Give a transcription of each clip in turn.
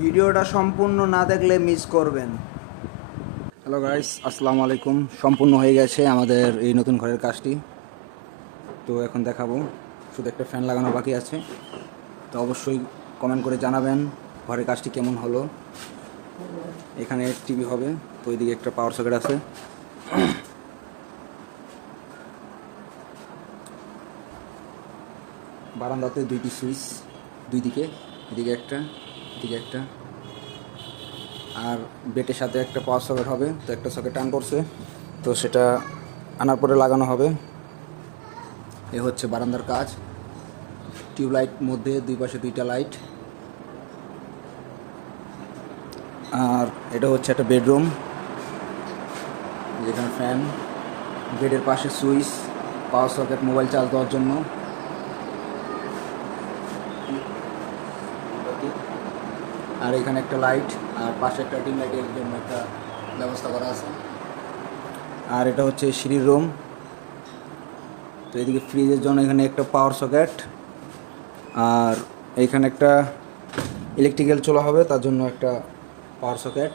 ভিডিওটা সম্পূর্ণ না দেখলে মিস করবেন। হ্যালো গাইস, আসসালামু আলাইকুম। সম্পূর্ণ হয়ে গেছে আমাদের এই নতুন ঘরের কাজটি। তো এখন দেখাবো, শুধু একটা ফ্যান লাগানো বাকি আছে। তো অবশ্যই কমেন্ট করে জানাবেন ঘরের কাজটি কেমন হলো। এখানে টিভি হবে, তো ওইদিকে একটা পাওয়ার সকেট আছে। বারান্দাতে দুইটি সুইচ, দুই দিকে, এদিকে একটা, এদিকে একটা। আর বেটের সাথে একটা পাওয়ার সকেট হবে, তো একটা সকেট টান করছে, তো সেটা আনার পরে লাগানো হবে। এ হচ্ছে বারান্দার কাজ। টিউবলাইট মধ্যে দুই পাশে দুইটা লাইট। আর এটা হচ্ছে একটা বেডরুম, যেখানে ফ্যান, বেডের পাশে সুইচ, পাওয়ার সকেট মোবাইল চার্জ দেওয়ার জন্য। আর এখানে একটা লাইট, আর পাশে একটা ডিম লাইটের জন্য একটা ব্যবস্থা করা আছে। আর এটা হচ্ছে সিঁড়ির রুম। তো এদিকে ফ্রিজের জন্য এখানে একটা পাওয়ার সকেট, আর এইখানে একটা ইলেকট্রিক্যাল চলা হবে, তার জন্য একটা পাওয়ার সকেট।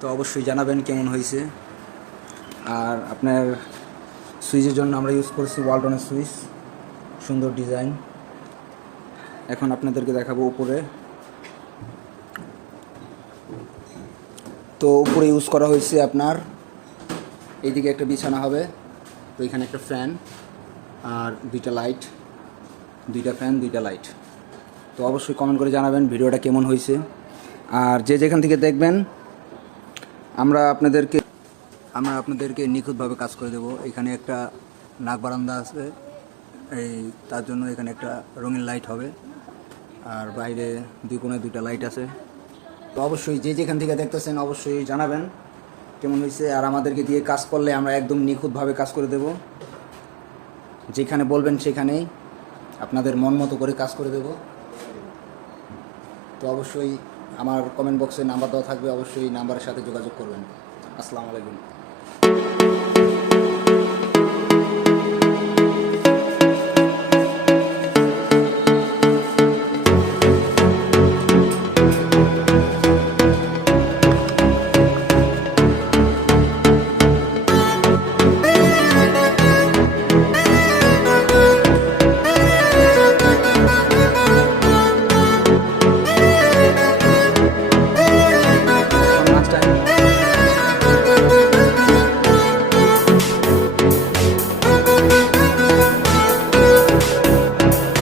তো অবশ্যই জানাবেন কেমন হয়েছে। আর আপনার সুইচের জন্য আমরা ইউজ করছি ওয়ালটনের সুইচ, সুন্দর ডিজাইন। এখন আপনাদেরকে দেখাবো উপরে। তো উপরে ইউজ করা হয়েছে আপনার, এইদিকে একটা বিছানা হবে, তো এখানে একটা ফ্যান আর দুইটা লাইট, দুইটা ফ্যান দুইটা লাইট। তো অবশ্যই কমেন্ট করে জানাবেন ভিডিওটা কেমন হয়েছে। আর যে যেখান থেকে দেখবেন, আমরা আপনাদেরকে নিখুঁতভাবে কাজ করে দেব। এখানে একটা নাক বারান্দা আছে, এই তার জন্য এখানে একটা রঙিন লাইট হবে, আর বাইরে দুই কোণে দুইটা লাইট আছে। তো অবশ্যই যে যেখান থেকে দেখতেছেন অবশ্যই জানাবেন কেমন হয়েছে। আর আমাদেরকে দিয়ে কাজ করলে আমরা একদম নিখুঁতভাবে কাজ করে দেব। যেখানে বলবেন সেখানেই আপনাদের মন মতো করে কাজ করে দেব। তো অবশ্যই আমার কমেন্ট বক্সে নাম্বার দেওয়া থাকবে, অবশ্যই নাম্বারের সাথে যোগাযোগ করবেন। আসসালামু আলাইকুম।